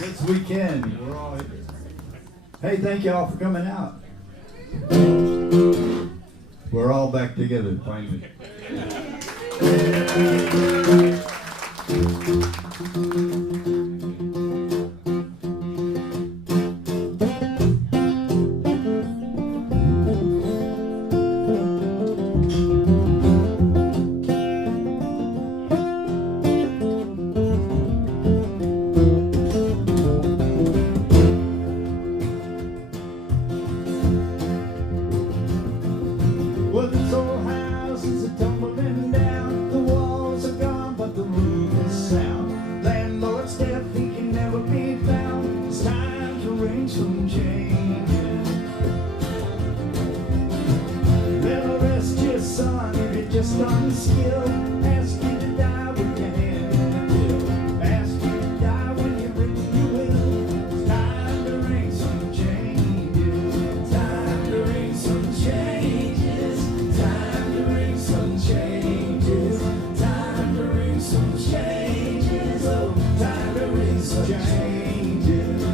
Yes, we can. We're all here. Hey, thank you all for coming out. We're all back together finally. Well, this old house is a tumbling down. The walls are gone, but the roof is sound. Landlord's deaf, he can never be found. It's time to ring some changes. Never rest your son if you're just unskilled. Ask you to die with your hand in the till. Ask you to die when you're written you will. It's time to ring some changes. It's time to ring some changes. Time to ring some changes. Time to ring some changes. Oh, time to ring some changes.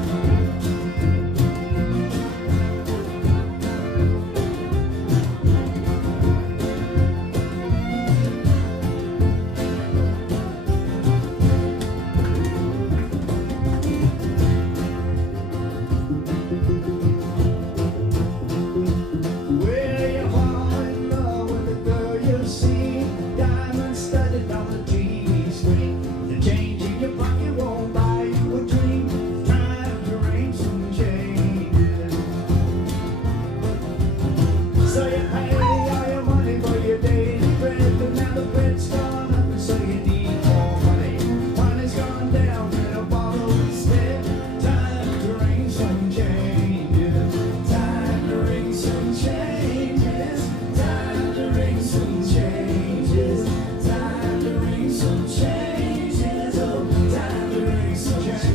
Will you fall in love with the girl you've seen? Diamonds studded on the TV screen. The change in your pocket won't buy you a dream. Time to ring some changes. So you pay all your money for your daily bread, but now the bread's gone up, and so you need more money. Money's gone down in a bottle instead. Time to ring some changes. Time to ring some changes. Time to ring some changes. Time to ring some changes. Oh, time to ring some changes.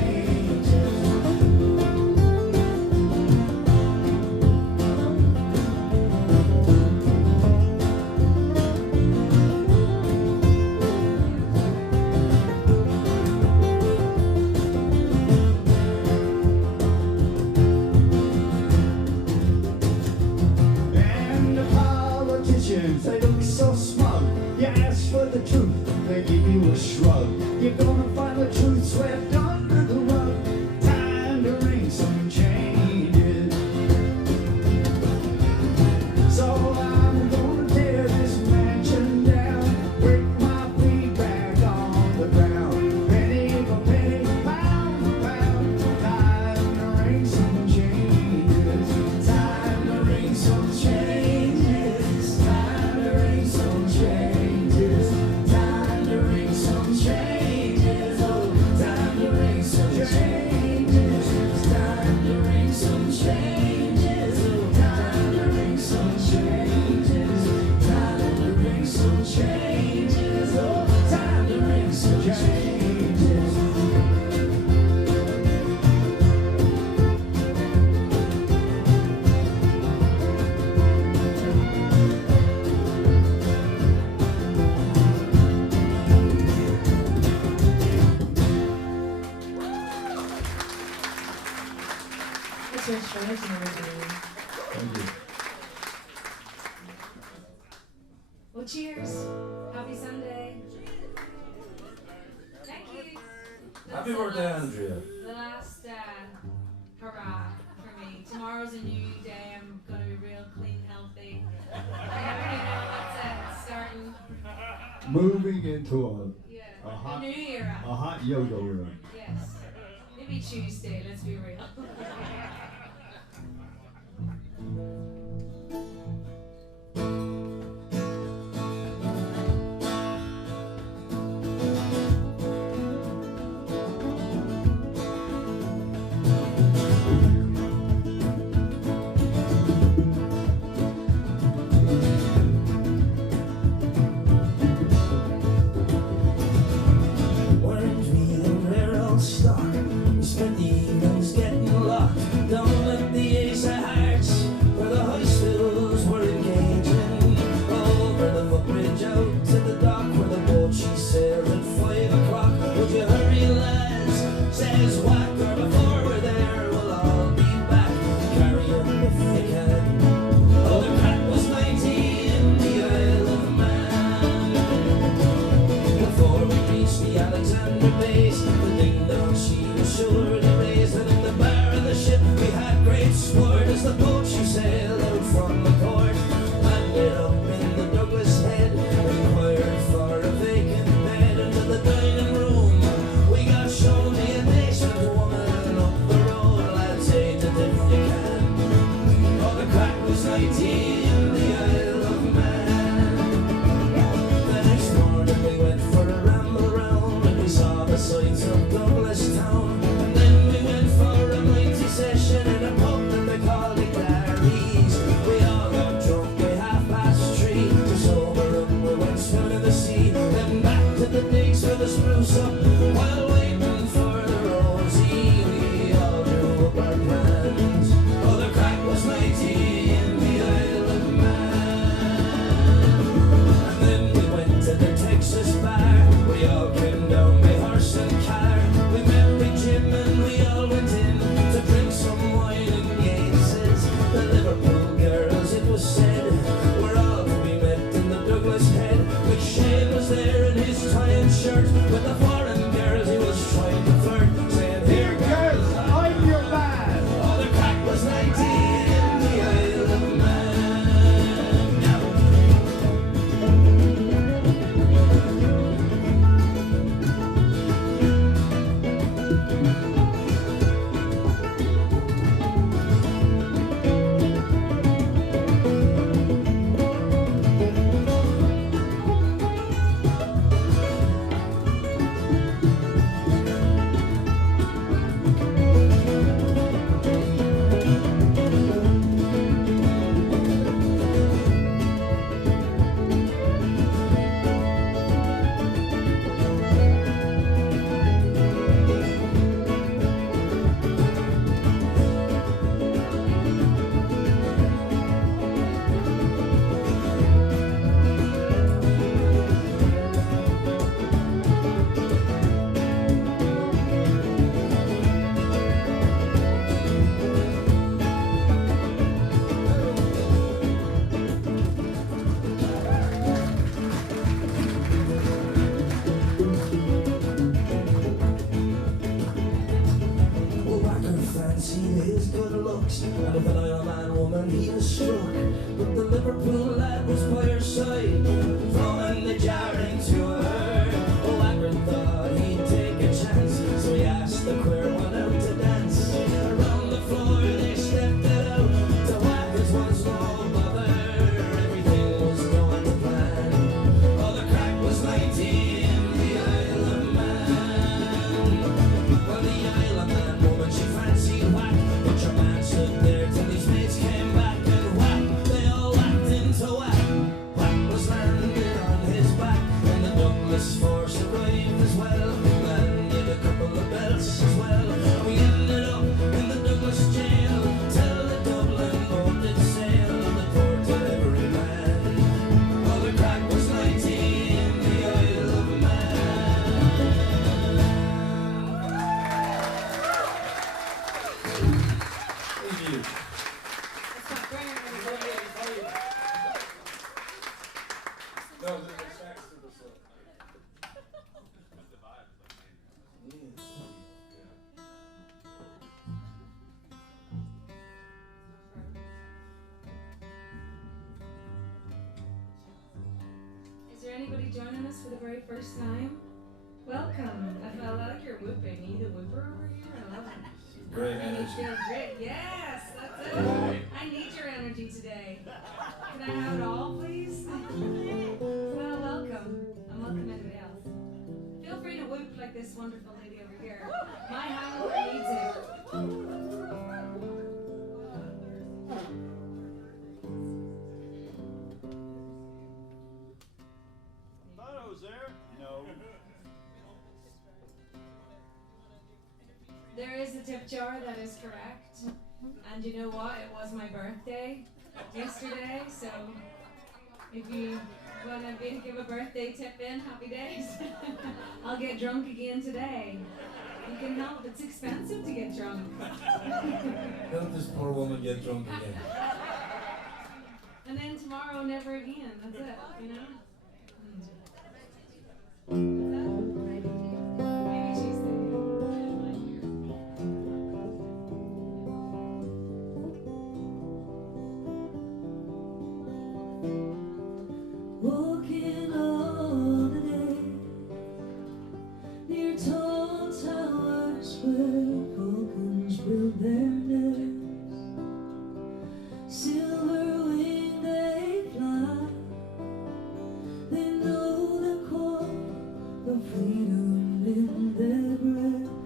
And the politicians, they look so smug. You ask for the truth, they give you a shrug. You're gonna find the truth swept under the rug. Time to ring some changes. So I'm gonna tear this mansion down, break my feet back on the ground. Penny for penny, pound for pound. Time to ring some changes. Time to ring some changes. Time to ring some changes. Time to ring some changes. Oh, time to ring some changes. Time to ring some changes. Oh, time to ring some changes. Time to ring some changes. Oh, time to ring some changes. That's your choice, Mary. Thank you. Well, cheers. Happy Sunday. Thank you. Happy birthday, Andrea. The last hurrah for me. Tomorrow's a new day. I'm going to be real clean, healthy. I already know what's starting. Moving into Yeah. A hot- A new era. a hot yo-yo room. Yes. Maybe Tuesday, let's be real. Weren't we the rare old stock? We spent the evenings getting locked. fancied his good looks, and with an Ironman woman he was struck. But the Liverpool lad was by her side, throwing the jar into her. Oh, Akron thought he'd take a chance, so he asked the queer one out to dance. Around the floor they stepped it out, the whackers was no bother. Everything was going to plan. Oh, the crack was 90 in the Isle of Man. Well, the Isle of Man woman, she fancied whack, but your man stood there till his mates came back, and whack, they all whacked into whack. Whack was landed on his back, and the Douglas force arrived as well. Landed a couple of belts as well. We ended up in the Douglas jail till the Dublin boat did sail. The port of every man. Well, the crack was 90 in the Isle of Man. Thank you. That's not fair. No, the Saxon was Is there anybody joining us for the very first time? Welcome. I like your whooping. You the whooper over here? I love it. great And you energy. feel great. Yes, that's it. I need your energy today. Can I have it all, please? Well, welcome. And welcome everybody else. Feel free to whoop like this wonderful lady over here. My hangover needs it. Thought I was there. No. There is a tip jar, that is correct. And you know what? It was my birthday yesterday, so if you want me to give a birthday tip in, happy days. I'll get drunk again today. You can help, it's expensive to get drunk. Help this poor woman get drunk again. And then tomorrow, never again. That's it, you know? Maybe Tuesday. Walking all the day near tall towers where falcons build their nests. Silver winged they fly. They know the call of freedom in their breasts.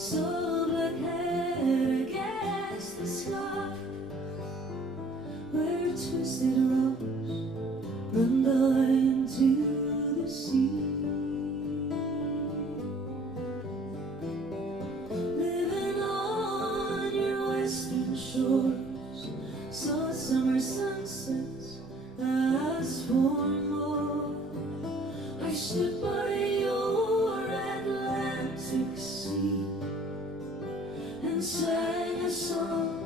So black head against the sky, where twisted rocks run down to the sea. Living on your western shores, saw summer sunsets, asked for more. I stood by your Atlantic sea and sang a song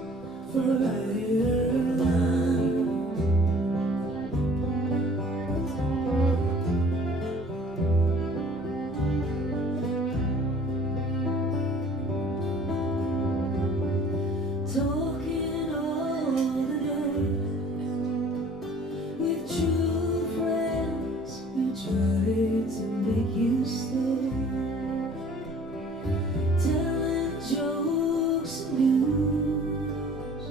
for Ireland. Talking all the day with true friends who try to make you stay, telling jokes and news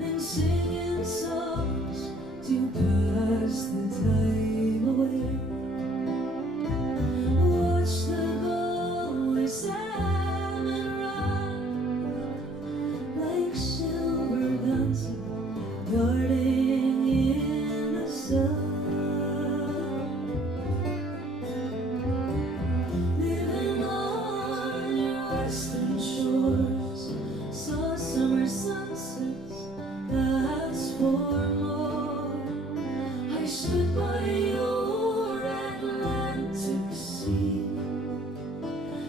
and singing songs to pass the time away. Watch the Galway salmon run like silver dancing, darting in the sun. Living on your western shores, saw summer sunsets, asked for more. I stood by your Atlantic sea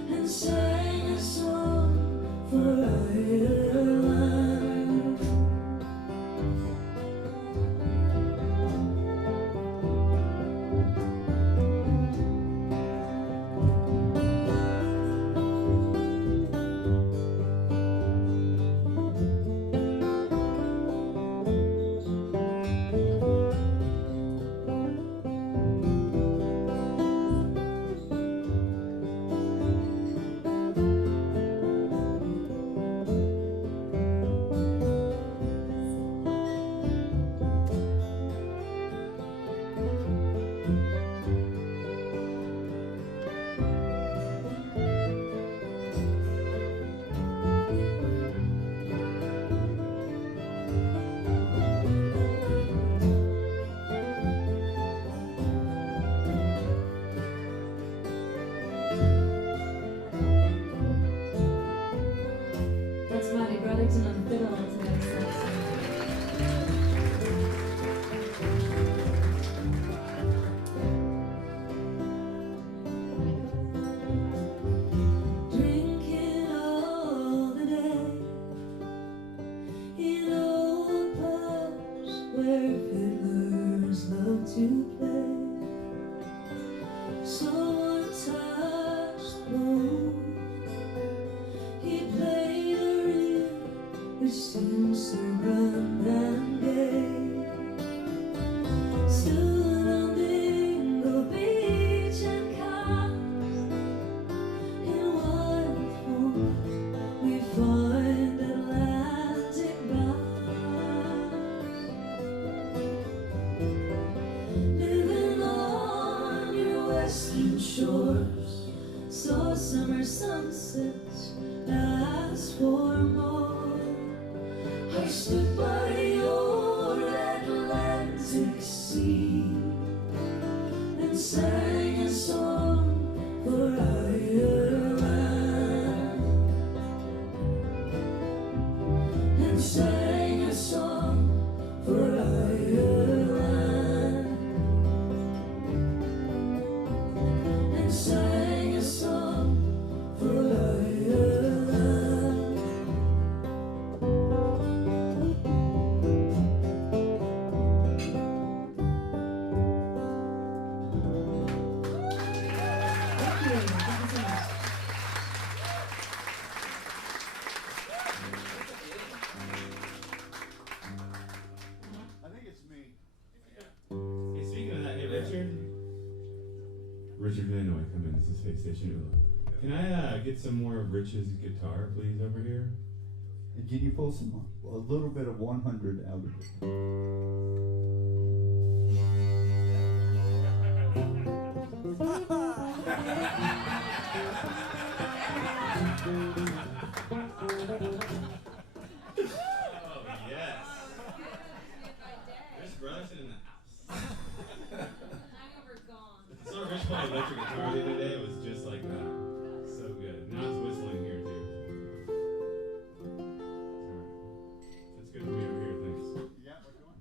and sang a song for Ireland. summer sunsets ask for more. I stood by your Atlantic sea and sang a song for Ireland, and sang a song for Ireland, and sang a song for Ireland. Thank you. Thank you so much. I think it's me. Hey, speaking of that, hey Richard Vanoy, come in. This is Space Station Ulla. Can I get some more of Rich's guitar, please, over here? And can you pull some, a little bit of 100 out of it? Oh, yes. Rich Brotherson in the house. Hangover gone. I saw Rich play electric guitar the other day. It was just like that. So good. Now it's whistling here, too. That's good to be over here, thanks. Yeah, what you want?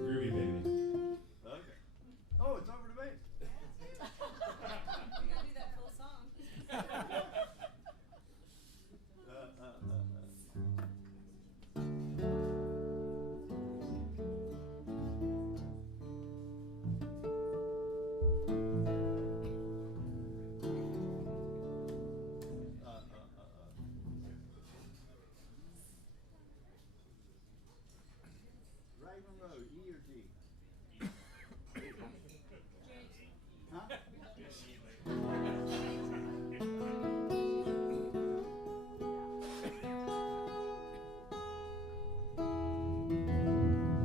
Groovy baby. Okay. Oh, it's over to bass. We gotta do that full song. Raglan Road, E or G? Huh?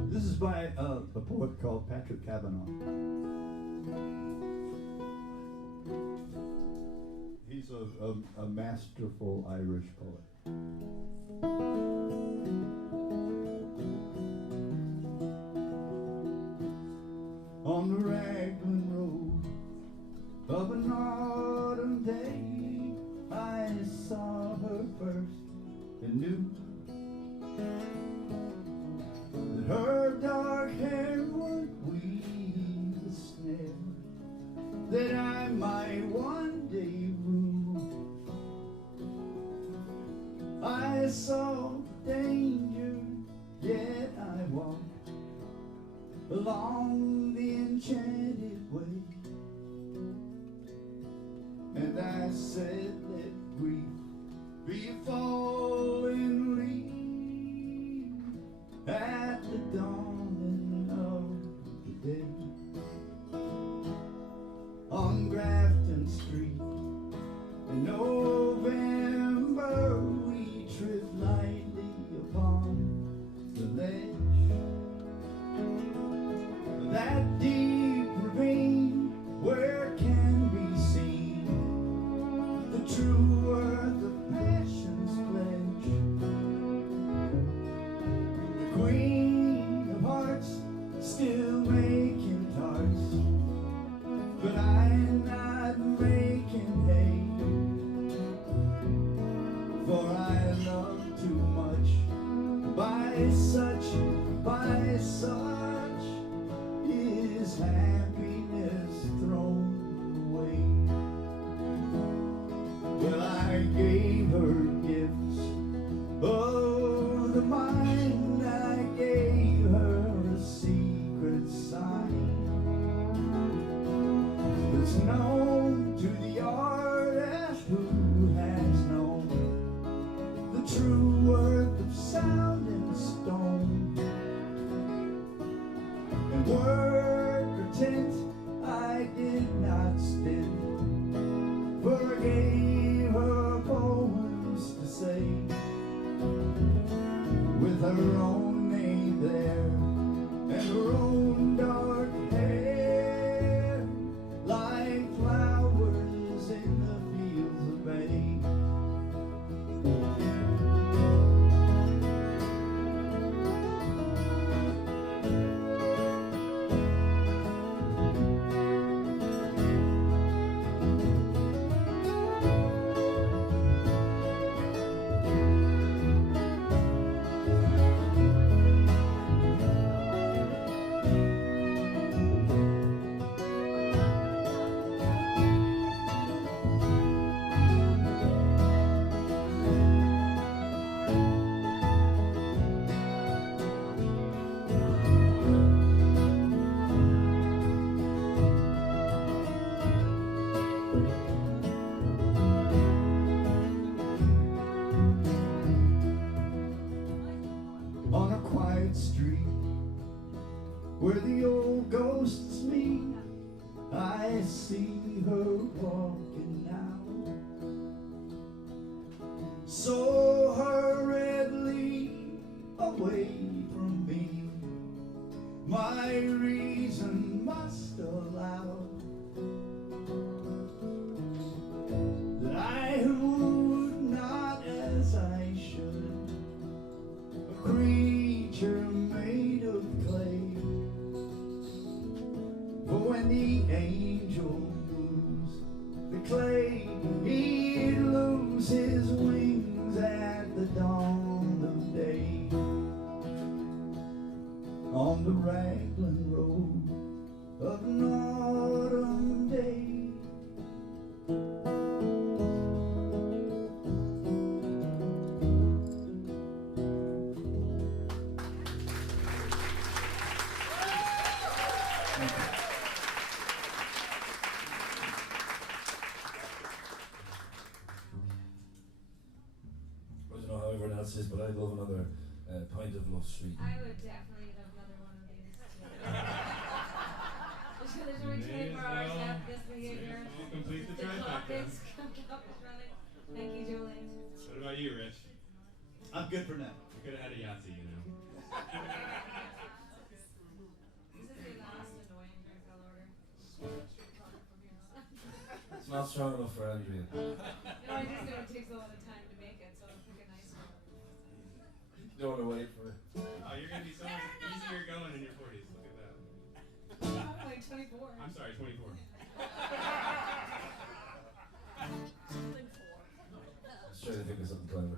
This is by a poet called Patrick Kavanagh. He's a masterful Irish poet. On the Raglan Road of an autumn day, I saw her first and knew that her dark hair would weave a snare that I might one day rue. I saw danger, yet I walked along the enchanted way, and I said, let grief be a falling leaf at the dawning of the day. On Grafton Street in November, we tripped lightly upon the ledge. That deep ravine where can be seen the true worth of passion's pledge. The Queen of Hearts still making tarts, but I'm not making hay, for I love too much by such is happiness thrown away. Well, I gave her gifts of the mind, I gave her a secret sign that's known to the artist who has known the true worth of sound and stone. And word pretends your ghost's me. I see her walking now, so hurriedly away from me. My reason must allow that I would not, as I should, a creature made of clay. For when the angel moves the clay, he'd lose his wings at the dawn of day. On the Raglan road of an autumn day. I don't know how everyone else is, but I'd love another pint of Love Street. I would definitely love another one of these too. There's only 24 hours left this behavior. We'll complete the The clock trifecta. is running. Thank you, Julie. What about you, Rich? I'm good for now. We could have had a Yahtzee, you know. This is the last annoying drink I'll order. It's not strong enough for Andrea. No, I just know it takes a lot of time to make it, so I'll pick a nice one. You don't want to wait for it. Oh, you're going to be so much easier going in your 40s. Look at that. I'm like 24. I'm sorry, 24. Let's try to think of something clever.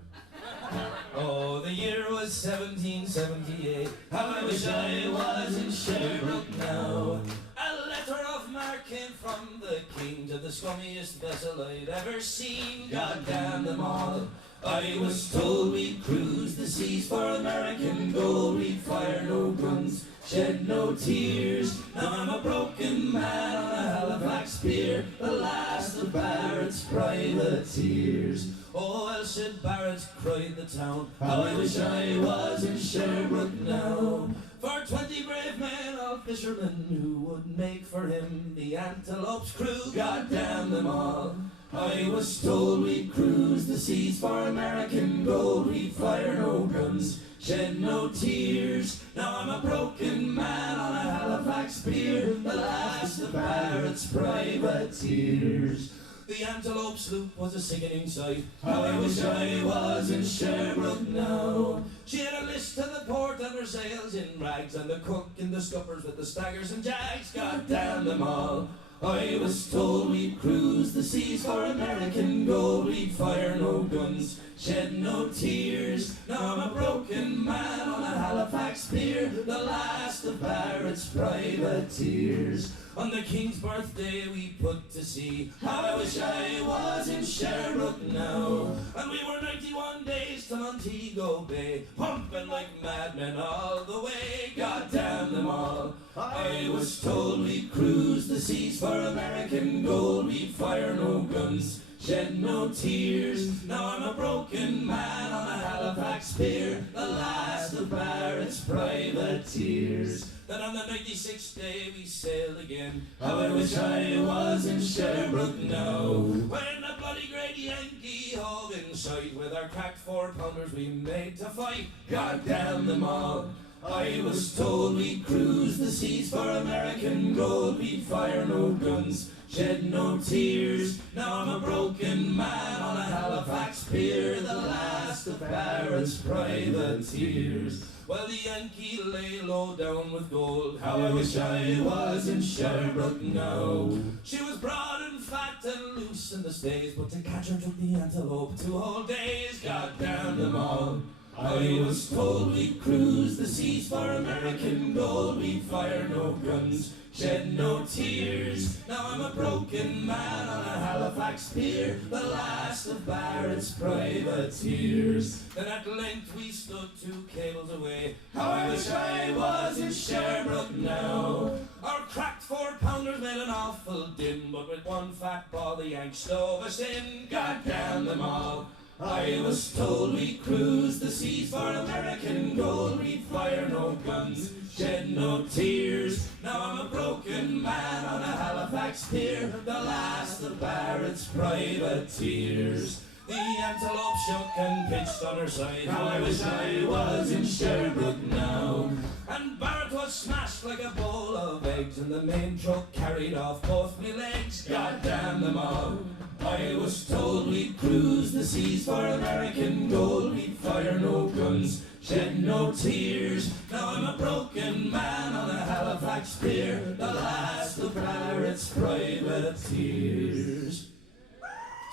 Oh, the year was 1778. How I wish I was in Sherbrooke now. A letter of marque came from the king to the scummiest vessel I'd ever seen. God damn them all. I was told we'd cruise the seas for American gold. We'd fire no guns, shed no tears. Now I'm a broken man on a Halifax pier, the last of Barrett's privateers. Oh, well, said Barrett, cried the town, how I wish I was in Sherbrooke now. For 20 brave men, all fishermen, who would make for him the Antelope's crew. God damn them all. I was told we'd cruise the seas for American gold. We'd fire no guns, shed no tears. Now I'm a broken man on a Halifax pier, the last of Barrett's privateers. The Antelope sloop was a sickening sight. How I wish I was in Sherbrooke now. She had a list to the port and her sails in rags, and the cook in the scuppers with the staggers and jags. God damn them all. I was told we'd cruise the seas for American gold. We'd fire no guns, shed no tears. Now I'm a broken man on a Halifax pier, the last of Barrett's privateers. On the King's birthday we put to sea. How I wish I was in Sherbrooke now. And we were 91 days to Montego Bay, pumping like madmen all the way. God damn them all. I was told we'd cruise the seas for American gold. We'd fire no guns, shed no tears. Now I'm a broken man on a Halifax pier, the last of Barrett's privateers. Then on the 96th day we sailed again. How I wish I was in Sherbrooke now. When a bloody great Yankee hove in sight, with our cracked 4-pounders we made to fight. God damn them all. I was told we'd cruise the seas for American gold. We'd fire no guns, shed no tears. Now I'm a broken man on a Halifax pier, the last of Barrett's privateers. Well, the Yankee lay low down with gold. How I wish I was in Sherbrooke now. She was broad and fat and loose in the stays, but to catch her took the Antelope 2 whole days. God damn them all. I was told we'd cruise the seas for American gold. We'd fire no guns, shed no tears. Now I'm a broken man on a Halifax pier, the last of Barrett's privateers. Then at length we stood 2 cables away. How I wish I was in Sherbrooke now. Our cracked 4-pounders made an awful din, but with one fat ball the Yanks stove us in. God damn them all. I was told we'd cruise the seas for American gold. We'd fire no guns, shed no tears. Now I'm a broken man on a Halifax pier, the last of Barrett's privateers. The Antelope shook and pitched on her side. How I wish I was in Sherbrooke now. And Barrett was smashed like a bowl of eggs, and the main truck carried off both me legs. God damn them all. I was told we'd cruise the seas for American gold. We'd fire no guns, shed no tears. Now I'm a broken man on a Halifax pier, the last of Barrett's privateers.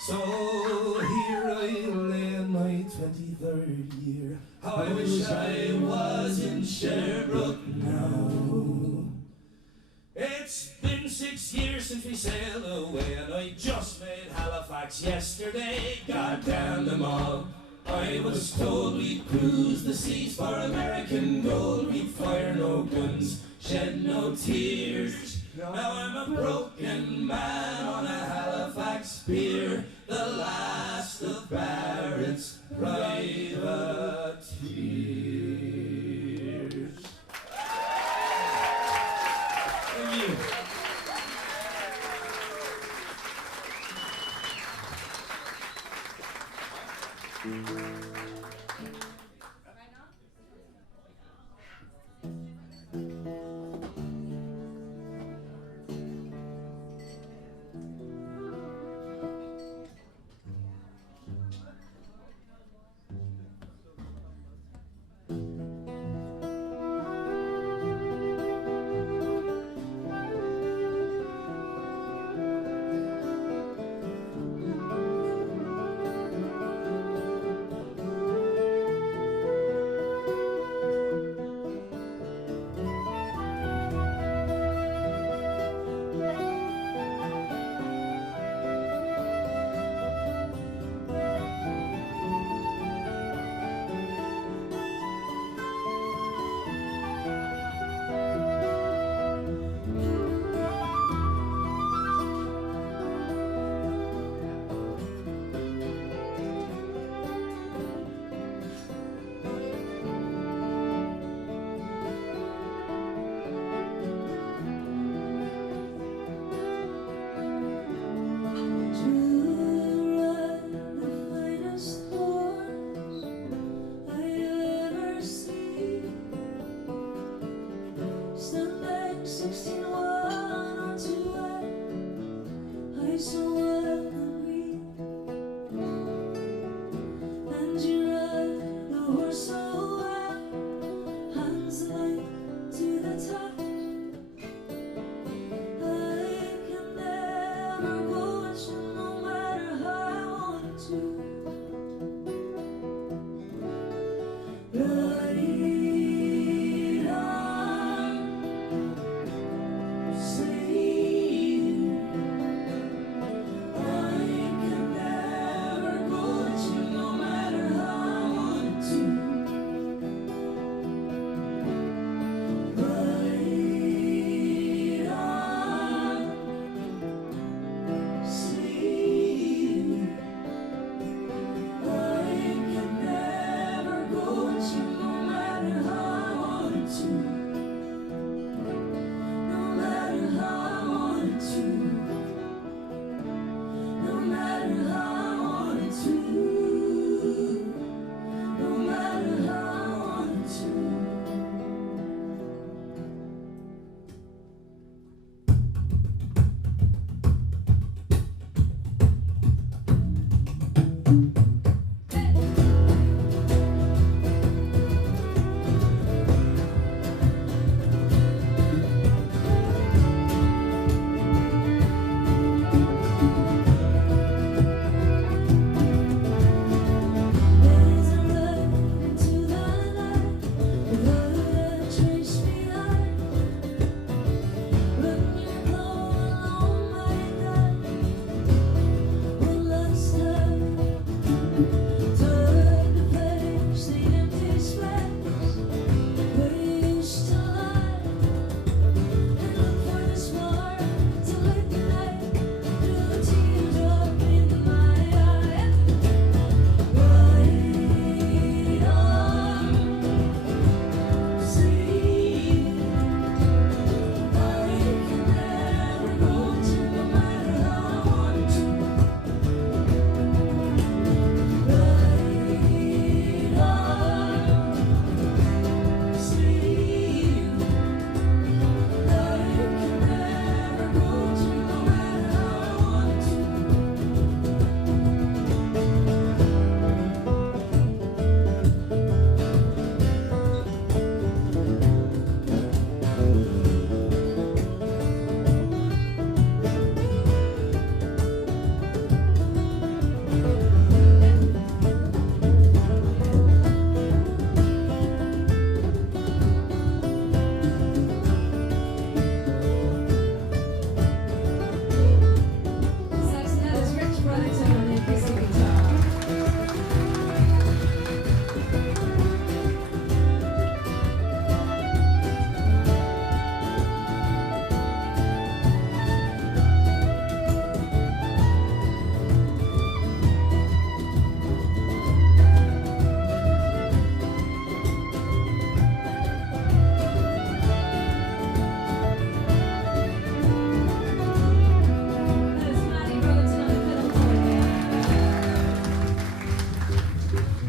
So here I lay in my 23rd year. How I wish I was in Sherbrooke now. It's been 6 years since we sailed away, and I just made Halifax yesterday. God damn them all. I was told we'd cruise the seas for American gold. We'd fire no guns, shed no tears. Now I'm a broken man on a Halifax pier, the last of Barrett's privateers. Thank you.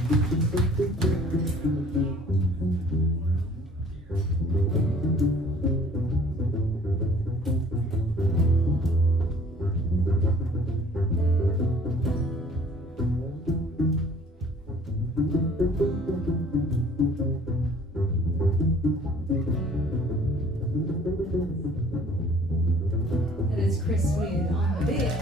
That is Chris Wade on bass.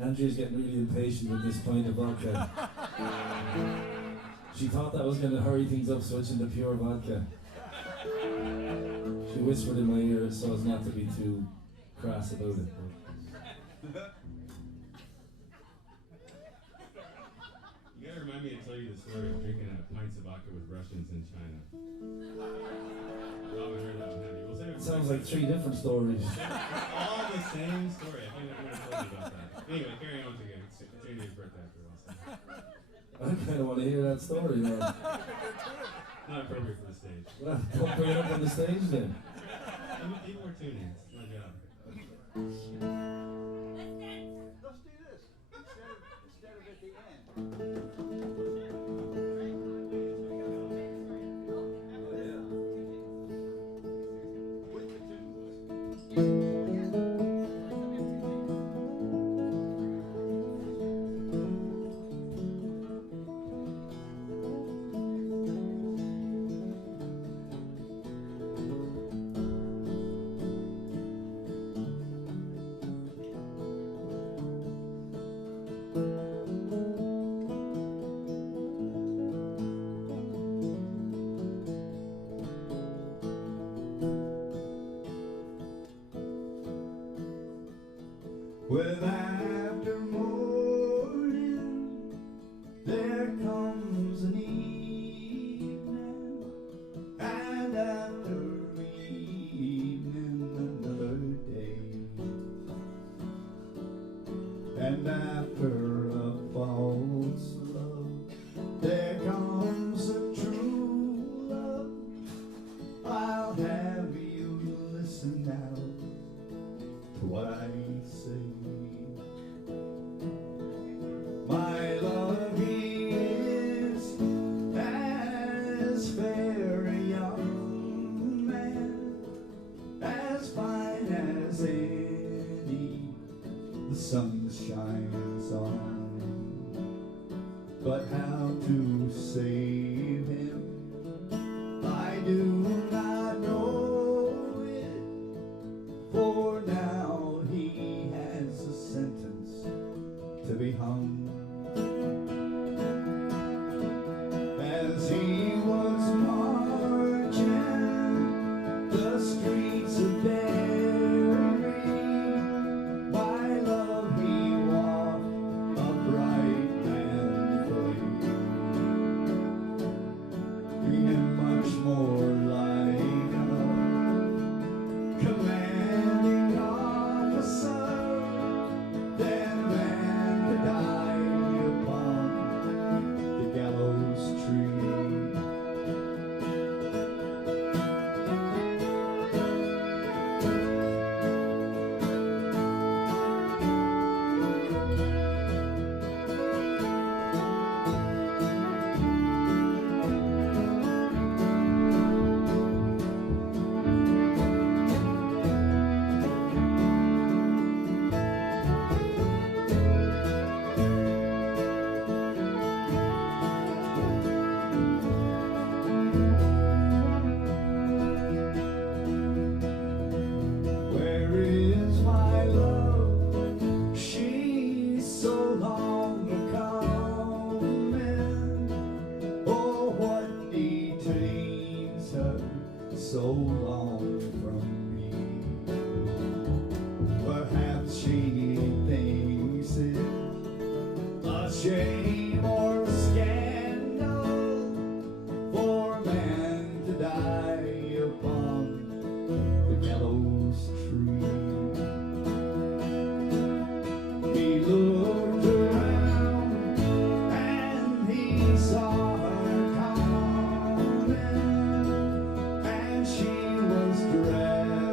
Andrea's getting really impatient with this pint of vodka. She thought that was going to hurry things up, switching to pure vodka. She whispered in my ear so as not to be too crass about it. You gotta remind me to tell you the story of drinking pints of vodka with Russians in China. Oh, I heard that one, have you? We'll save it for Sounds next like three different stories. all the same story. I think I would have told you about that. Anyway, carry on again. It's Andrew's birthday after all. So. I kind of want to hear that story now. Not appropriate for the stage. Well, don't bring it up on the stage then. People were tuning. It's my job. Let's do this instead of at the end. Well, after morning, there comes an evening, and after evening, another day. And after a false love, there comes a true love. I'll have you listen now to what I say. My love is as fair a young man, as fine as any the sun shines on. But how to save him, I do not know. so long from me. Perhaps she thinks it a shame or scandal for a man to die upon the gallows tree. He looked around and he saw her coming, and she was dressed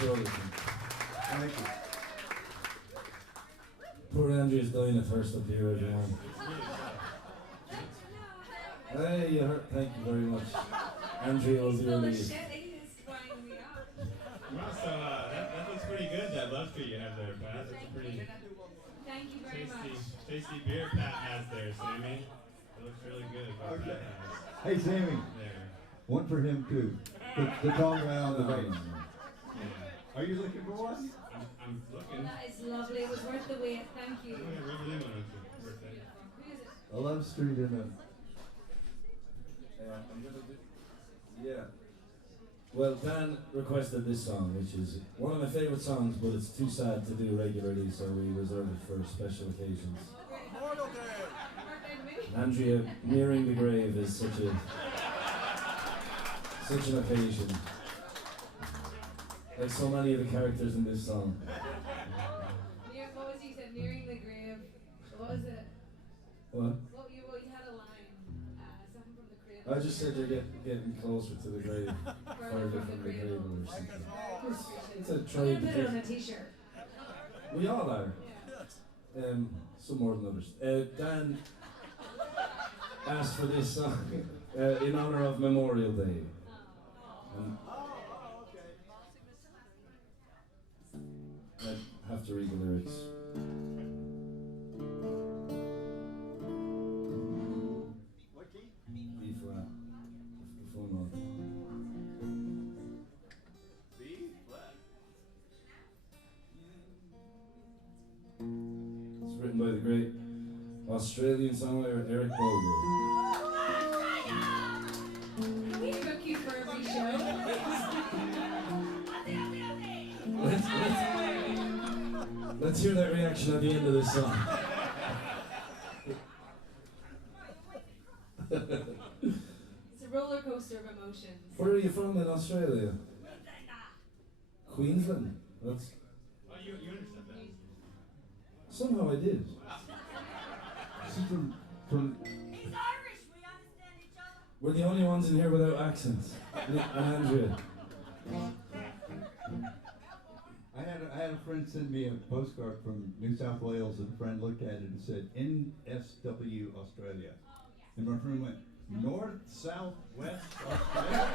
for all of them. Thank you. Poor Andrea's dying of thirst up here, everyone. Hey, you hurt. Thank you very much. Andrea will He's be full of relieved. shit. He is winding me up. Wow, so that looks pretty good, that love tree you have there, Pat. That's a pretty Thank you very much. tasty beer Pat has there, Sammy. It looks really good. What Okay. Pat has Hey, Sammy, there. one for him too. The talk around the base. Yeah. Are you looking for one? I'm looking. That is lovely. It was worth the wait. Thank you. Oh, yeah, rub it in on it. Birthday. Who is it? 11th Street in the. I'm gonna do. Yeah. Well, Dan requested this song, which is one of my favourite songs, but it's too sad to do regularly, so we reserve it for special occasions. Birthday to me. Andrea, nearing the grave is such an occasion. Like so many of the characters in this song. What was you said? Nearing the grave. What was it? What? What you had a line. Something from the crib. I just said you're getting closer to the grave, further from the grave or something. It's a I'm trade. gonna put it on a t-shirt. We all are. Some more than others. Dan asked for this song in honor of Memorial Day. And I have to read the lyrics. What key? B flat. The full note. B flat. It's written by the great Australian songwriter Eric Bolger. We book you for every show. Let's hear that reaction at the end of this song. It's a roller coaster of emotions. Where are you from in Australia? Queensland. That's Oh, you understand that. somehow I did. She's from. He's Irish, we understand each other. We're the only ones in here without accents. And Andrea. I had a friend send me a postcard from New South Wales, and a friend looked at it and said NSW Australia, and my friend went North, South, West Australia.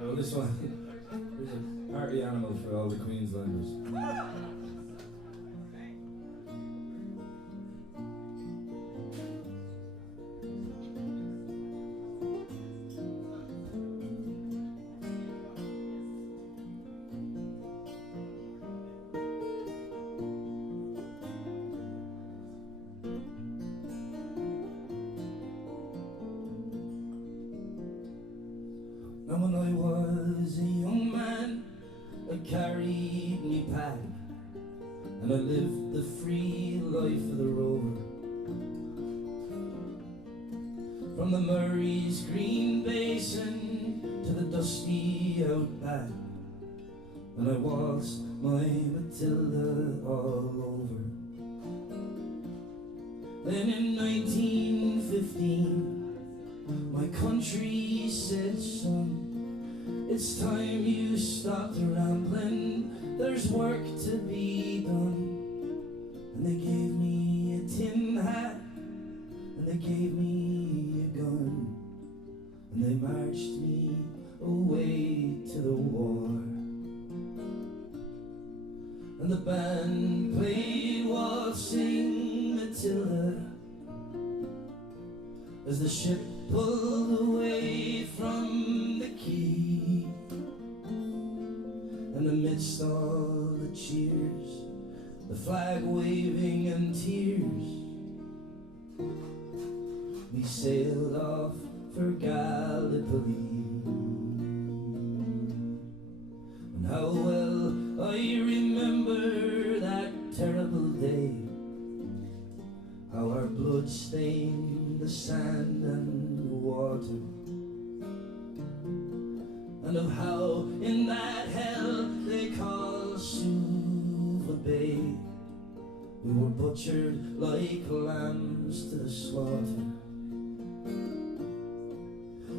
Oh, this one. There's a party animal for all the Queenslanders. Now when I was a young man, I carried me pack, and I lived the free life of the rover. From the Murray's green basin to the dusty outback, and I waltzed my Matilda all over. Then in 1915, my country said, son, it's time you stopped rambling, there's work to be done. And they gave me a tin hat, and they gave me a gun, and they marched me away to the war. And the band played Waltzing Matilda as the ship pulled away from the quay. And amidst all the cheers, the flag waving and tears, we sailed off for Gallipoli. And how well I remember that terrible day, how our blood stained the sand and the water, and of how in that hell they call Suva Bay we were butchered like lambs to the slaughter.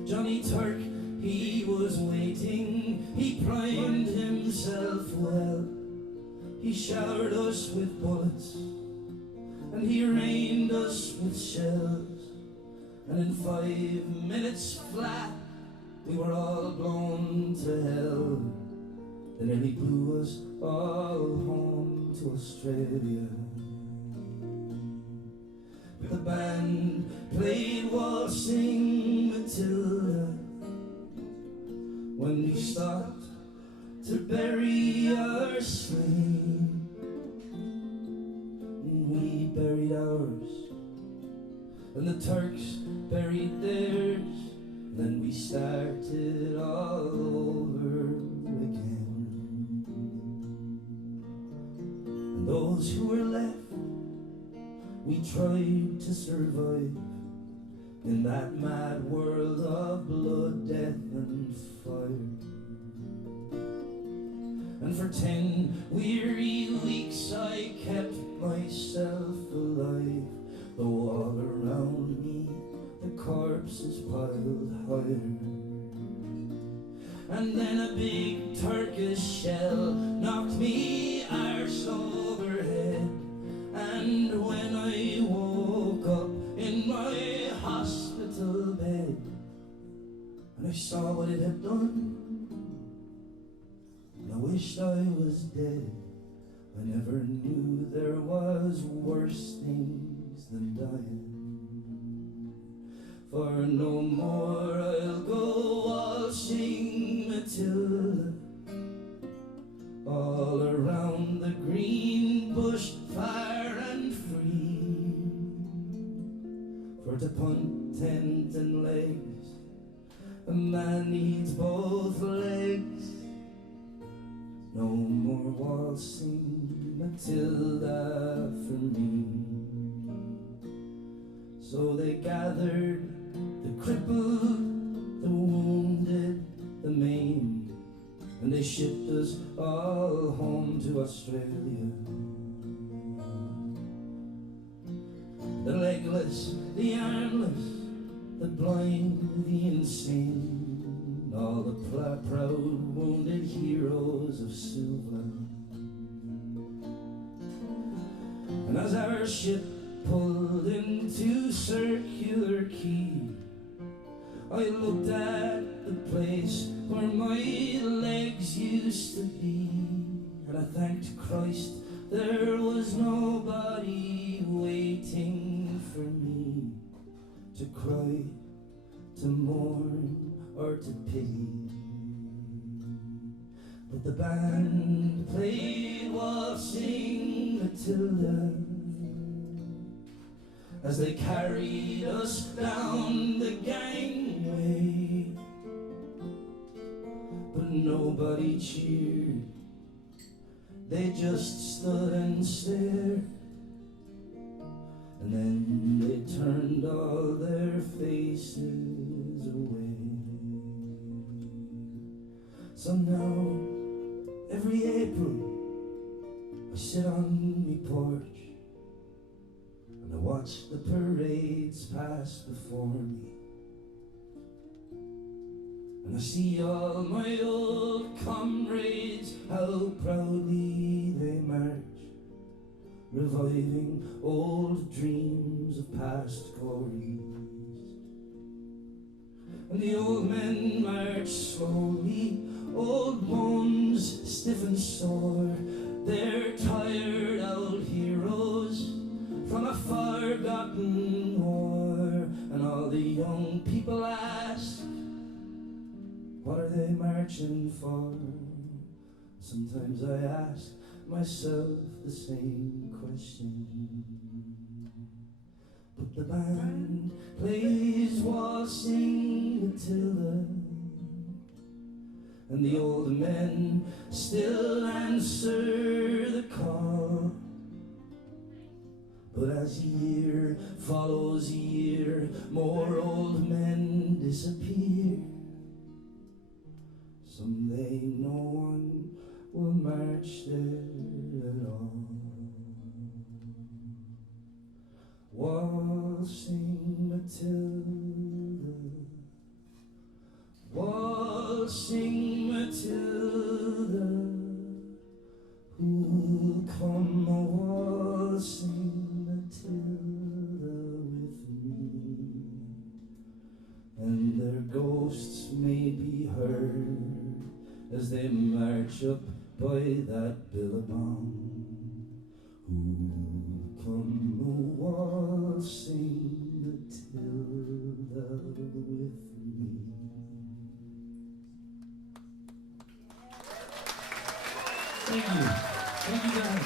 Johnny Turk, he was waiting, he primed himself well. He showered us with bullets, and he rained us with shells. And in 5 minutes flat, we were all blown to hell. They nearly blew us all home to Australia. The band played Waltzing Matilda when we stopped to bury our slain. We buried ours, and the Turks buried theirs. Then we started all over again. And those who were left, we tried to survive in that mad world of blood, death and fire. And for 10 weary weeks I kept myself alive, though all around me the corpses piled higher. And then a big Turkish shell knocked me arse overhead. And when I woke up in my hospital bed, and I saw what it had done, and I wished I was dead. I never knew there was worse things than dying. For no more I'll go waltzing Matilda all around the green bush, fire and free. For to punt tent and legs, a man needs both legs. No more waltzing Matilda for me. So they gathered the crippled, the wounded, the maimed, and they shipped us all home to Australia. The legless, the armless, the blind, the insane, all the proud wounded heroes of Suvla. And as our ship pulled into Circular Quay, I looked at the place where my legs used to be, and I thanked Christ there was nobody waiting for me to cry, to mourn, or to pity. But the band played Waltzing Matilda as they carried us down the gangway. But nobody cheered, they just stood and stared. And then they turned all their faces away. So now, every April, I sit on me porch and I watch the parades pass before me. And I see all my old comrades, how proudly they march, reviving old dreams of past glories. And the old men march slowly, old bones stiff and sore. They're tired out heroes from a forgotten war. And all the young people ask, what are they marching for? Sometimes I ask myself the same question. But the band plays Waltzing Matilda, and the old men still answer the call. But as year follows year, more old men disappear. Someday no one will march there at all. Waltzing Matilda, the wall, sing Matilda with me, and their ghosts may be heard as they march up by that billabong. Who come the wall, sing Matilda with me. Thank you. Thank you, Dan.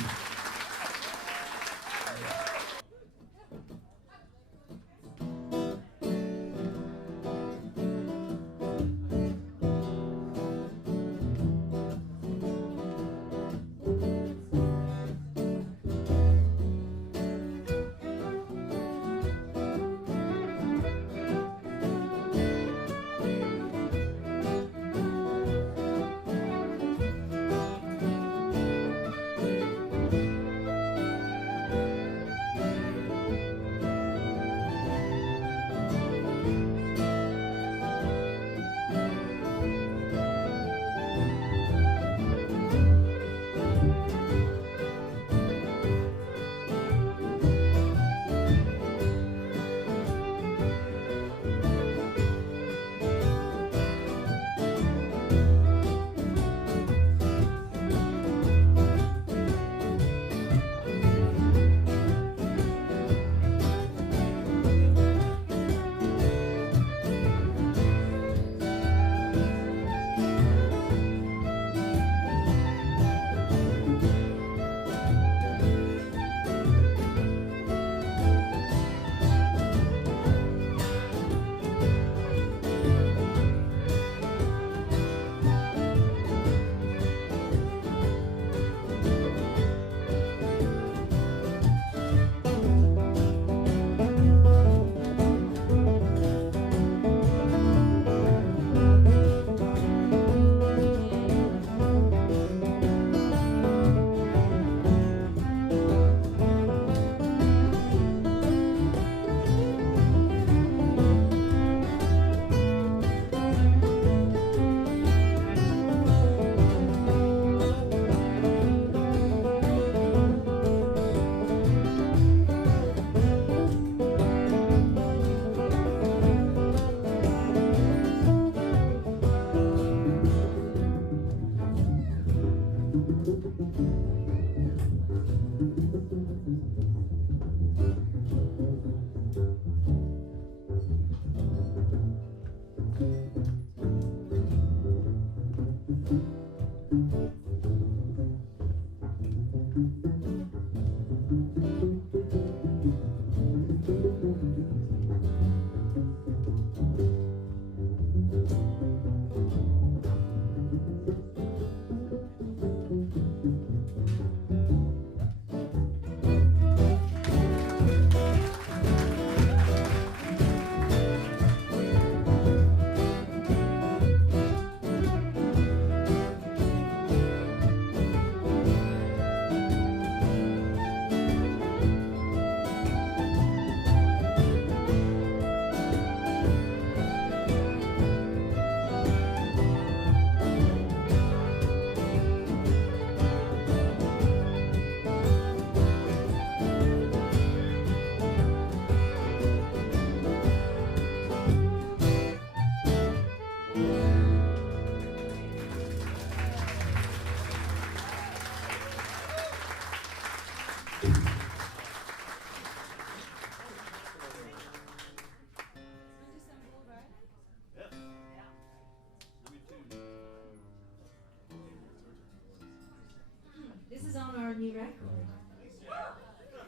This is on our new record.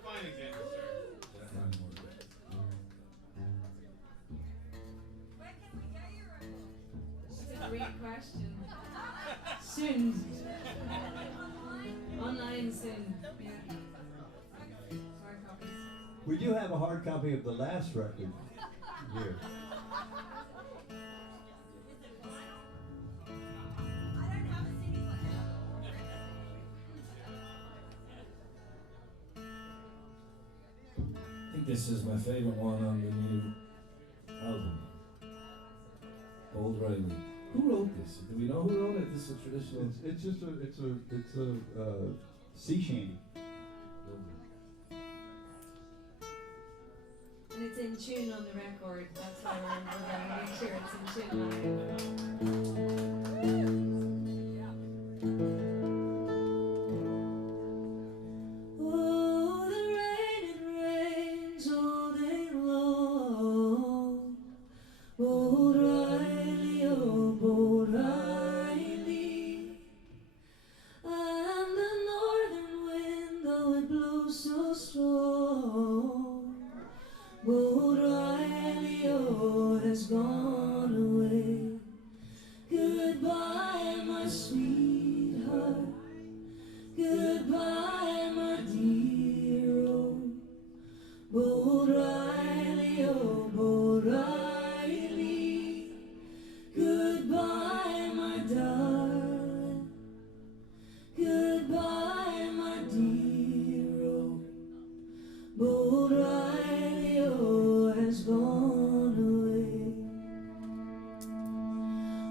Fine example, sir. When can we get your record? That's a great question. Soon. Online soon. Yeah. Hard copies. We do have a hard copy of the last record here. I don't have a CD player. I think this is my favorite one on the new album. Old Riley. Who wrote this? Do we know who wrote it? This is a traditional. It's a sea shanty. in tune on the record. That's why we're going to make sure it's in tune live. Oh, the rain, it rains all day long. Bold Riley, oh, Bold Riley. And the northern wind, though it blows so strong, Bold Riley, oh, has gone away. Goodbye, my sweetheart. Goodbye, my dear, oh, Bold Riley, oh, Bold Riley. Goodbye, my darling. Goodbye, my dear, oh, Bold Riley, oh, has gone away.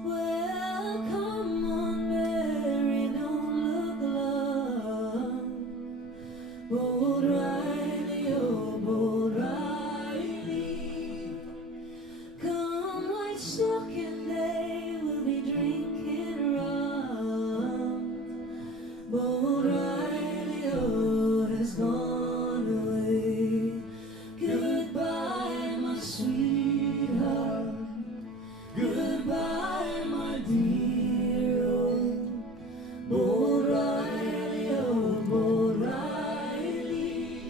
Well, come on, Mary, don't look long. Bold Riley, oh, Bold Riley. Come white stocking day, we'll be drinking rum. Bold Riley, oh, has gone away. Goodbye, my sweetheart. Goodbye, my dear, oh, Bold Riley, oh, Bold Riley.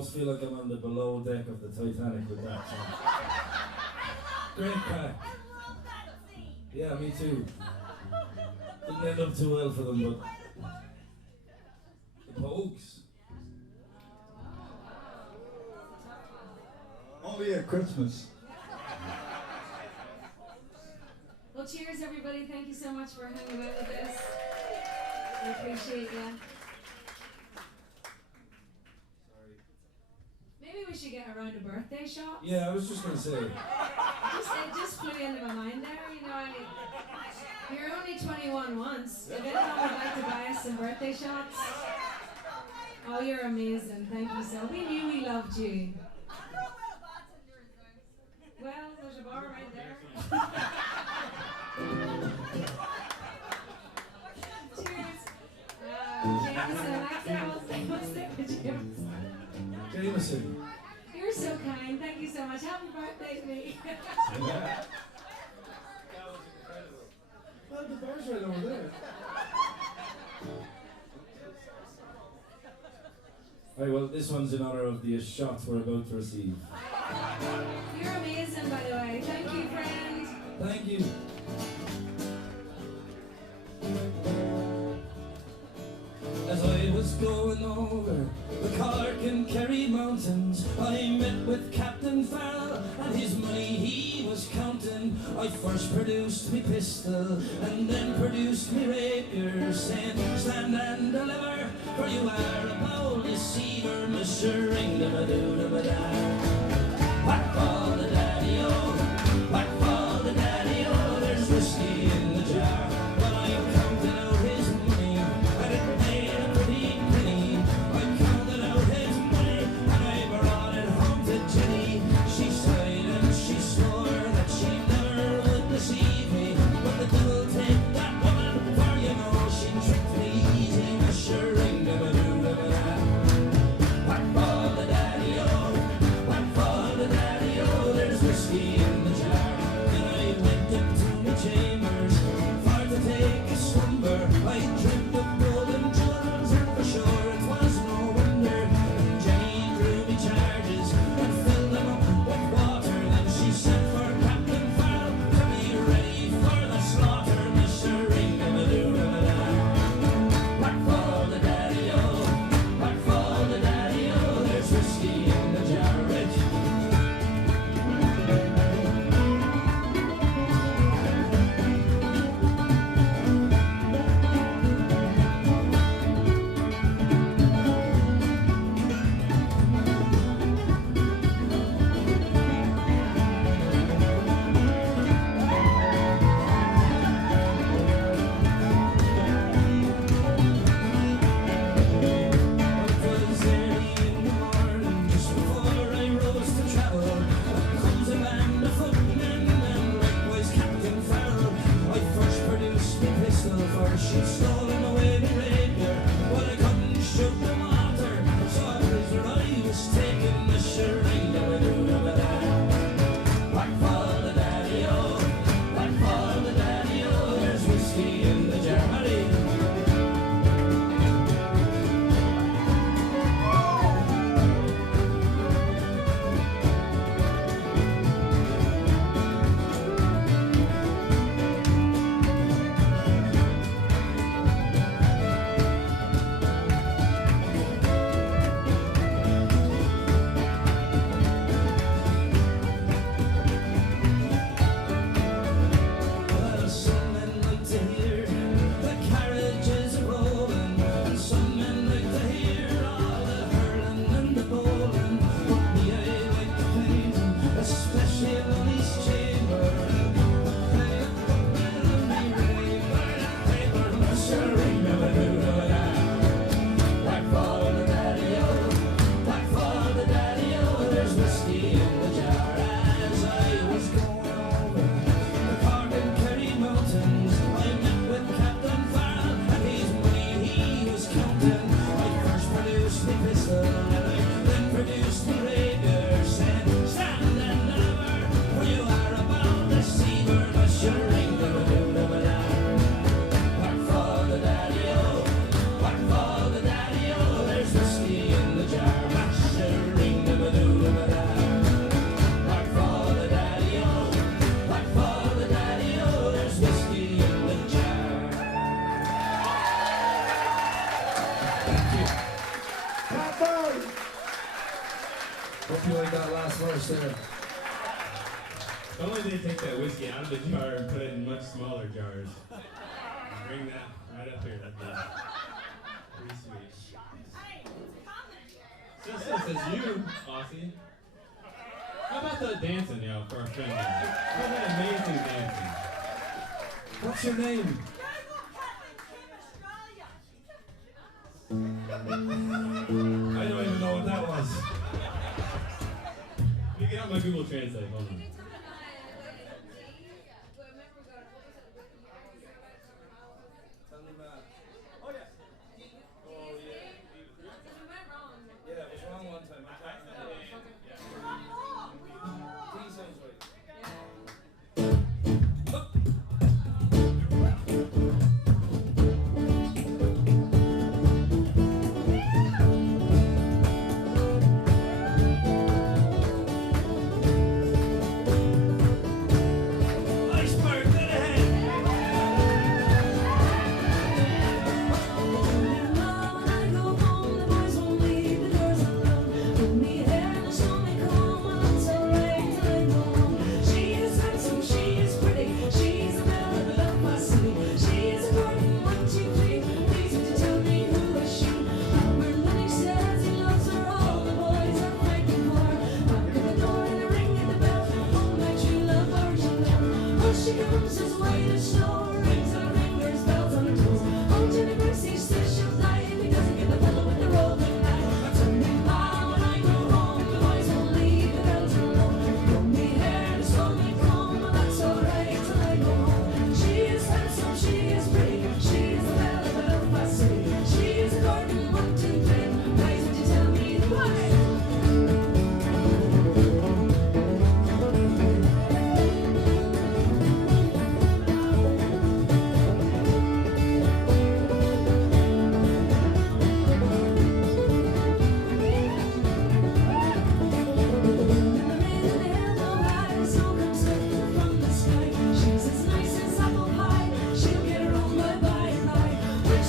always feel like I'm on the below deck of the Titanic with that song. Great crack. I love that scene. Yeah, me too. Didn't end up too well for them, but the Pogues. Only at Christmas. Well, cheers, everybody. Thank you so much for hanging out with us. We appreciate you. Maybe we should get around a birthday shot. Yeah, I was just gonna say. It just flew into my mind there. You know, you're only 21 once. If anyone would like to buy us some birthday shots, oh, you're amazing. Thank you so. We knew we loved you. I don't know what a bartender is though. Well, there's a bar right there. Cheers. Jameson, what's that with Jameson? Jameson. You're so kind. Thank you so much. Happy birthday to me. Yeah. Well, the bar's right over there. Right, well, this one's in honor of the shot we're about to receive. You're amazing, by the way. Thank you, friend. Thank you. As I was going over the Cork and Kerry mountains, I met with Captain Farrell and his money he was counting. I first produced me pistol and then produced me rapier, saying, stand and deliver, for you are a bold deceiver, Mr. Ring-da-ba-doo-da-ba-da. Whack for the daddy-o, whack for the daddy-o, there's whiskey in the jar. When I counted out his money, and it made a pretty penny. I counted out his money, and I brought it home to Jenny. She sighed and she swore that she never would deceive me. But the devil take that woman, for you know she tricked me easy. Mr. Ring-da-ba-doo-da-ba-da. Whack for the daddy-o, whack for the daddy-o, there's whiskey If only they take that whiskey out of the jar and put it in much smaller jars. Bring that right up here. That'd be pretty sweet. Hey, it's coming. So says you, Aussie. How about the dancing, yo, for our friend? How about that amazing dancing? What's your name? Google Kathleen Kim Australia. I don't even know what that was. Let me get out my Google Translate. Hold on. Tell me about. Oh yeah. Oh yeah. Yeah, it was wrong one time. I can't remember. T sounds right. Iceberg, get ahead. She comes his way to show, rings her fingers, bells on her toes. Oh, Jenny Gracie says she'll die if he doesn't get the fellow with the rolling eye. Tell me why when I go home, the boys won't leave the girls alone. Pull me hair and slow me comb, but that's alright till I go home. She is handsome, she is pretty, she is the belle of my city. She is a garden, 1, 2, 3. Please would you tell me why?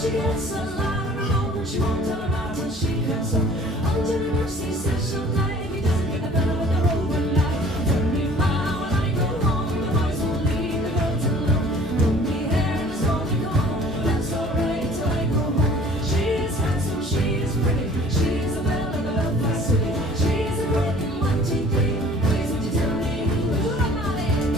She gets a lot of her own, she won't tell her out till she comes home. Oh, Jenny Mercy says she'll die if he doesn't get the fellow with the roving eye. Tell me why when I go home, the boys won't leave the girls alone. Pull me hair and slow me comb, that's alright till I go home. She is handsome, she is pretty, she is the belle of the Belfast city. She is a garden, 1, 2, 3. Please would you tell me who I'm not in?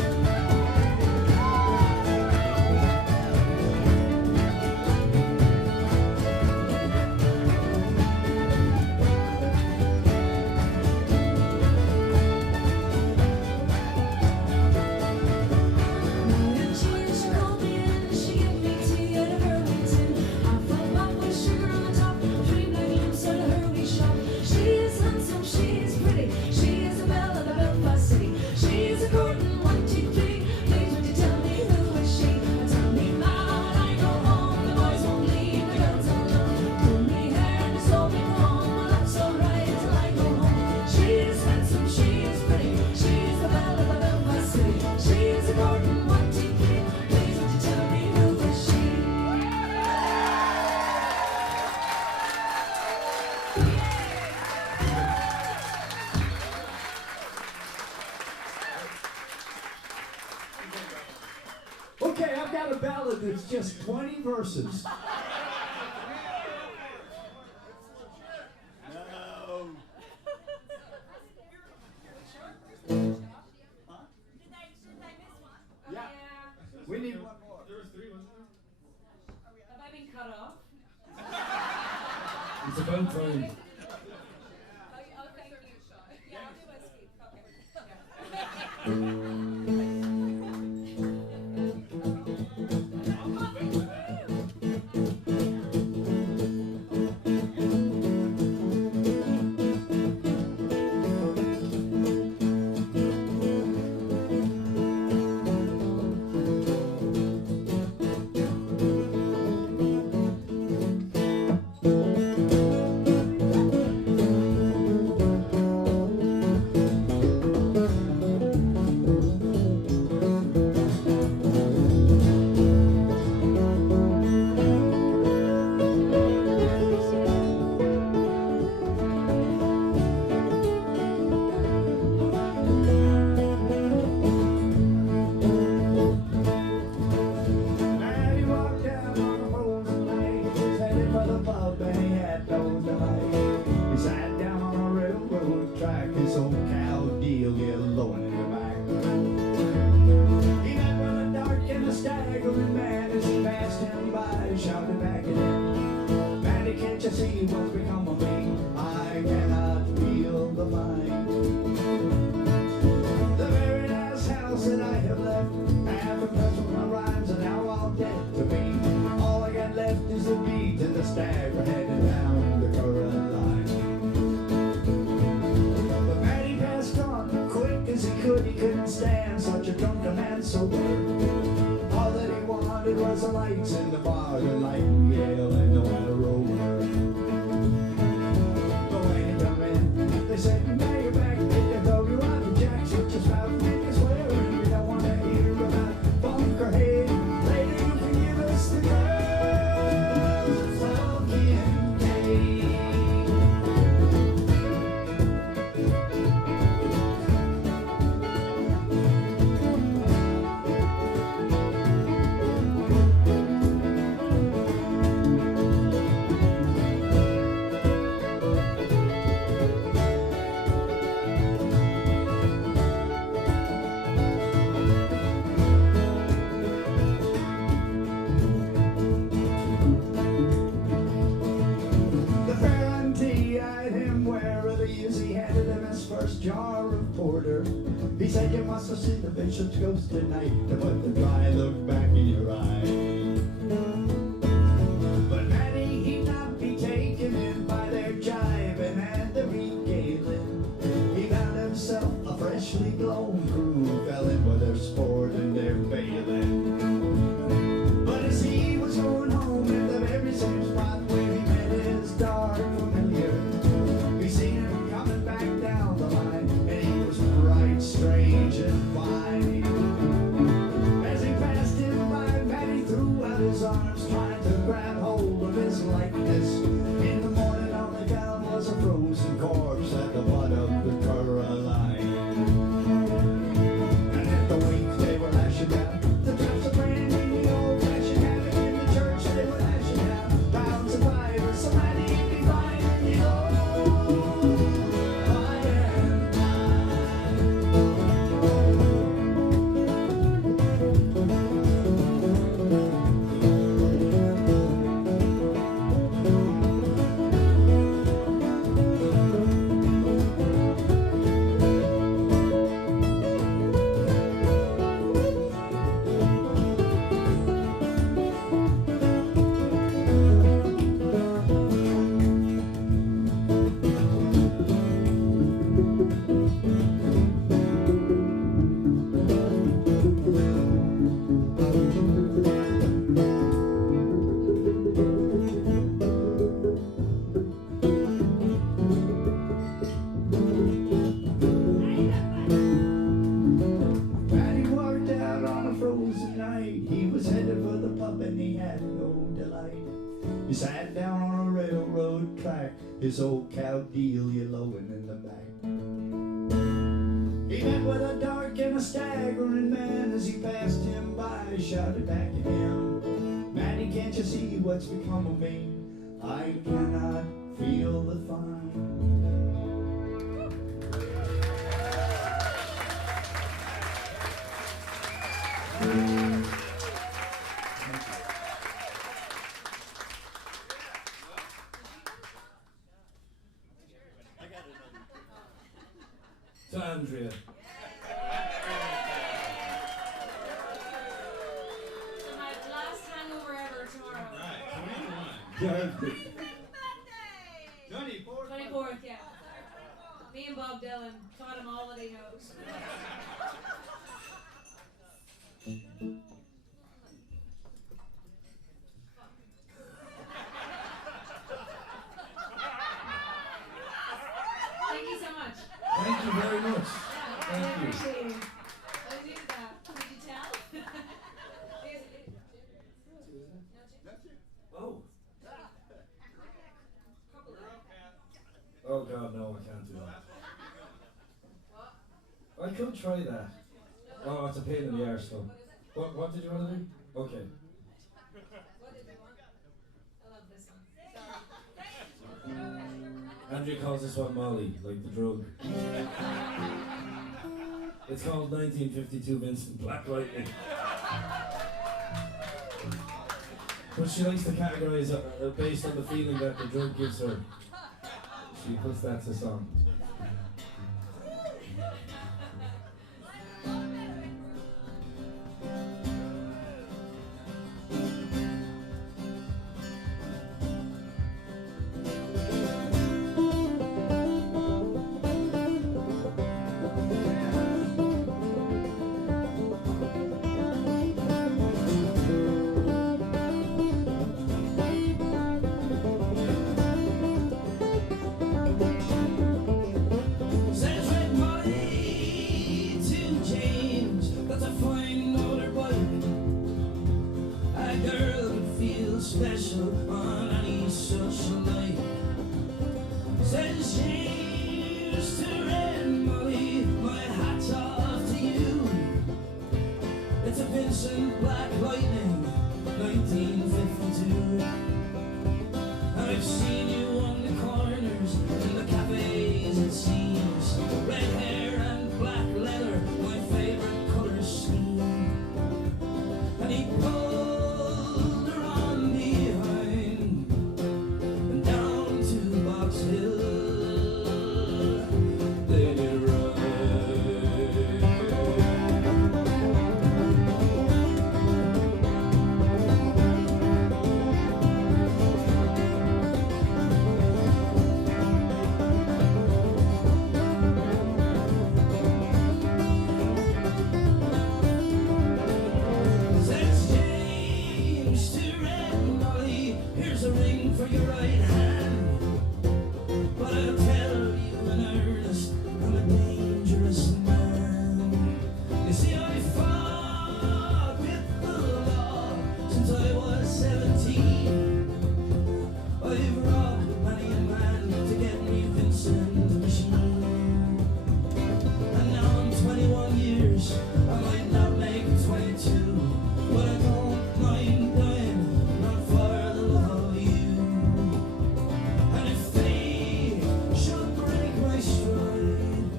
Okay, I've got a ballad that's just 20 verses. Did they miss one? Yeah. We need one more. There was 3, wasn't there? Have I been cut off? It's about time. Oh, thank you. Yeah, I'll do whiskey. Thank see what's become of me? I cannot feel the mind. The very last house that I have left, half impressed with my rhymes and how all dead to me. All I got left is the beat and the stagger heading down the current line. But Matty passed on quick as he couldn't stand such a drunken man sober. All that he wanted was the lights in the bar, the nightingale and the winter rover. But when you come in, they said, now you're back, they told you Roger Jackson just about to make us swear, and we don't want to hear about funk or hate. Lady, you can give us the girls, it's funky and gay. The fair auntie eyed him warily as he handed him his first jar of porter. He said, you must have seen the bishop's ghost tonight to put the dry look back in your eye. But Matty, he'd not be taken in by their jibing and their regaling. He found himself a freshly blown crew, fell in with their sport and their bailing. But as he was going home at the very same spot where he met his dark familiar, we seen him coming back down the line, and he was bright, strange, and fine. As he passed him by, Matty threw out his arms, trying to grab hold of his likeness. In the morning, all they found was a frozen corpse at the butt of the Caroline. And at the wake, they were lashing out the drops of brandy in the old-fashioned habit. In the church, they were lashing out pounds of fire. Somebody be fine in the old fire and Matty walked out on a frozen night. He was headed for the pub and he had no delight. He sat down on a railroad track, his old cow Delia lowing in the back. He met with a dark and a staggering man as he passed him by, shouted back at him, Matty, can't you see what's become of me? I cannot feel the fine. To Andrea. So my last hangover ever tomorrow. Right, 21. Dorothy. 24. 24th, yeah. Me and Bob Dylan taught him all that he knows. Thank you so much. Thank you very much. Yeah, Thank I you. appreciate it. I did that. Did you tell? Oh. Oh God, no, I can't do that. I could try that. Oh, it's a pain in the arse though. What did you want to do? Okay. What did they want? I love this one. Andrea calls this one Molly, like the drug. It's called 1952 Vincent Black Lightning. But she likes to categorise based on the feeling that the drug gives her. She puts that to song. Special on any social night. Says cheers to Red Molly, my hat's off to you. It's a Vincent Black Lightning, 1952. I've seen you on the corners, in the cafes it seems. Red hair and black leather, my favourite colour scheme. And he pulled her on behind and down to Box Hill. They did ride. Says James to Red Molly, here's a ring for your right hand. But I'll tell you in earnest, I'm a dangerous man. You see, I fought with the law since I was 17. I've robbed many a man to get me Vincent machine. And now I'm 21 years, I might not make 22, but I don't mind dying, not for the love of you. And if they should break my stride,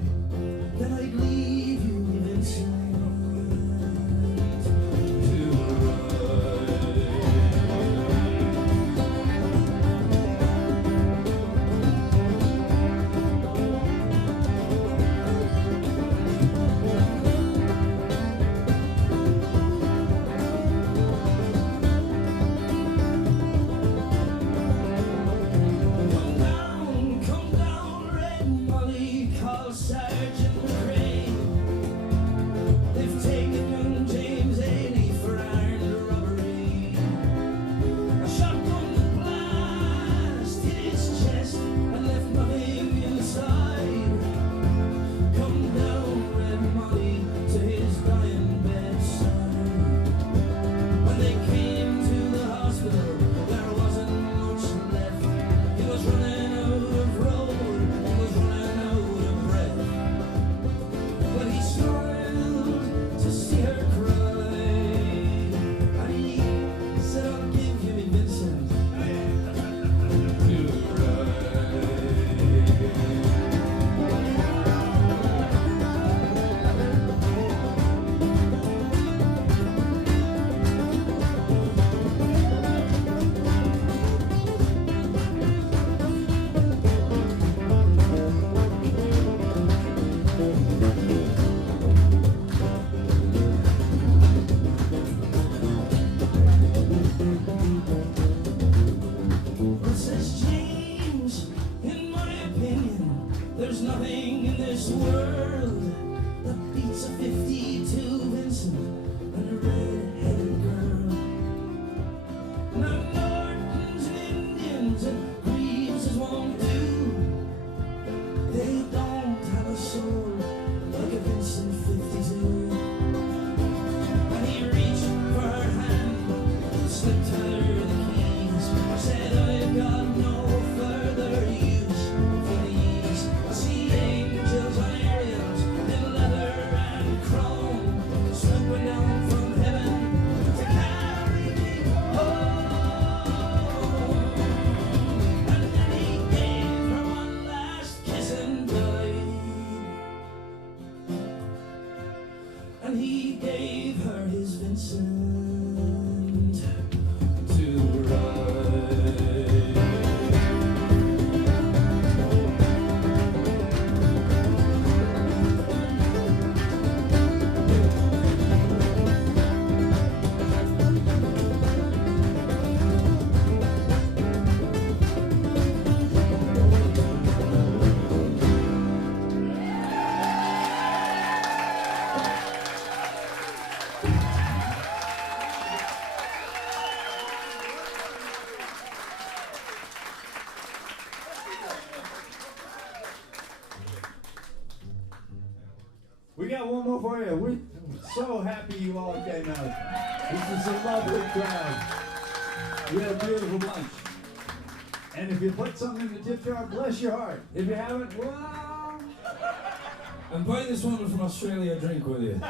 then I'd leave you, Vincent, to ride. Come down, Red Molly, call Sergeant McRae. They've taken young James Ailey for armed robbery. A shotgun blast hit his chest and left nothing inside. Come down, Red Molly, to his dying bedside. When they came to the hospital, there wasn't much left. He was running out of road, he was running out of breath. But he smiled to see her cry, and he said, I'll give you me Vincent to Well, says James, in my opinion, there's nothing in this world that beats a 52 Vincent and a red-headed girl. Now Nortons and Indians and Greaves won't do. They don't have a soul like a Vincent 52. And he reached for her hand, slipped her the keys, said, I've got no further use for these. I see angels on aerials in leather and chrome, swooping down from heaven to carry me home. And then he gave her one last kiss and died. And he gave her his Vincent to So happy you all came out. This is a lovely crowd. We had a beautiful bunch. And if you put something in the tip jar, bless your heart. If you haven't, well, And buy this woman from Australia a drink, will you?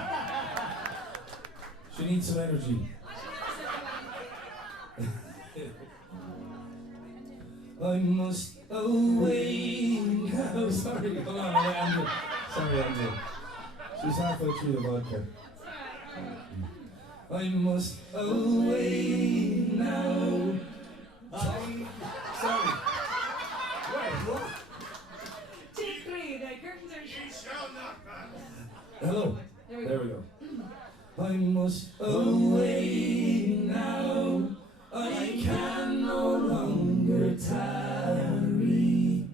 She needs some energy. I must away now. Sorry, hold on, Andrew. Sorry, Andrew. She's halfway through the vodka. I must away now. Sorry. Wait, what? Take 3, the curtains are shut. Hello. There we There go. we go. I must away now. I can no longer tarry.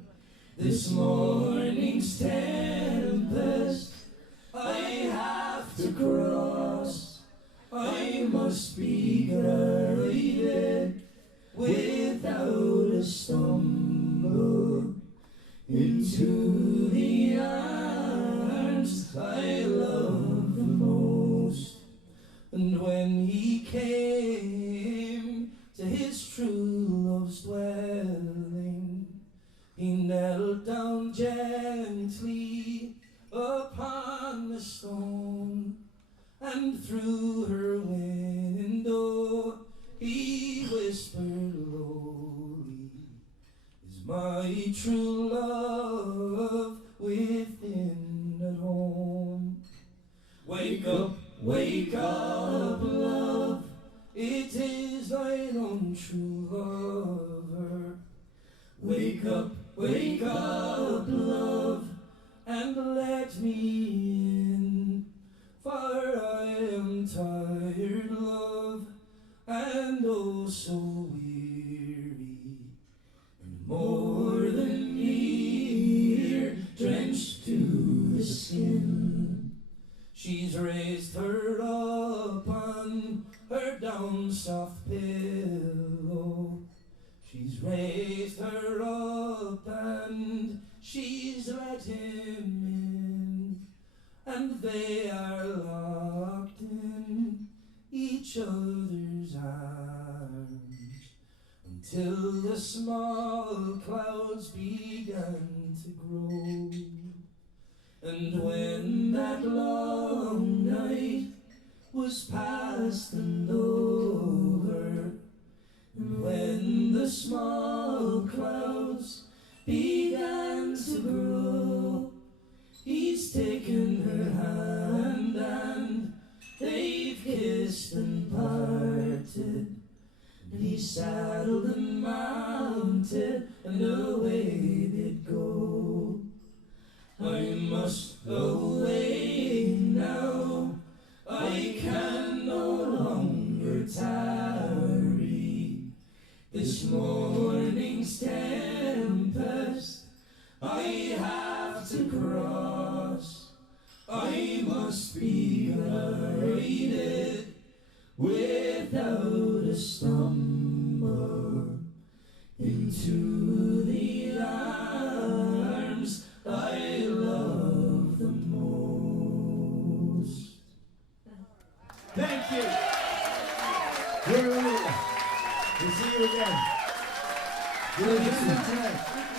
This morning's tempest I have to cross. I must be guided without a stumble into the arms I love the most. And when he came to his true love's dwelling, he knelt down gently upon the stone, and through her window he whispered lowly, is my true love within at home? Wake up, love, it is thine own true lover. Wake up, love, and let me in, for I am tired, love, and oh so weary, and more than near, drenched to the skin. She's raised her up on her down soft pillow. She's raised her up and she's let him in, and they are locked in each other's arms until the small clouds began to grow. And when that long night was past and over, and when the small clouds began to grow, he's taken her hand and they've kissed and parted, and he saddled and mounted and away they'd go. I must away now, I can no longer tarry. This morning's tempest I have to cross. I must be guided without a stumble into the arms I love the most. thank you. We're Ulla. We'll see you again. We'll see you tonight.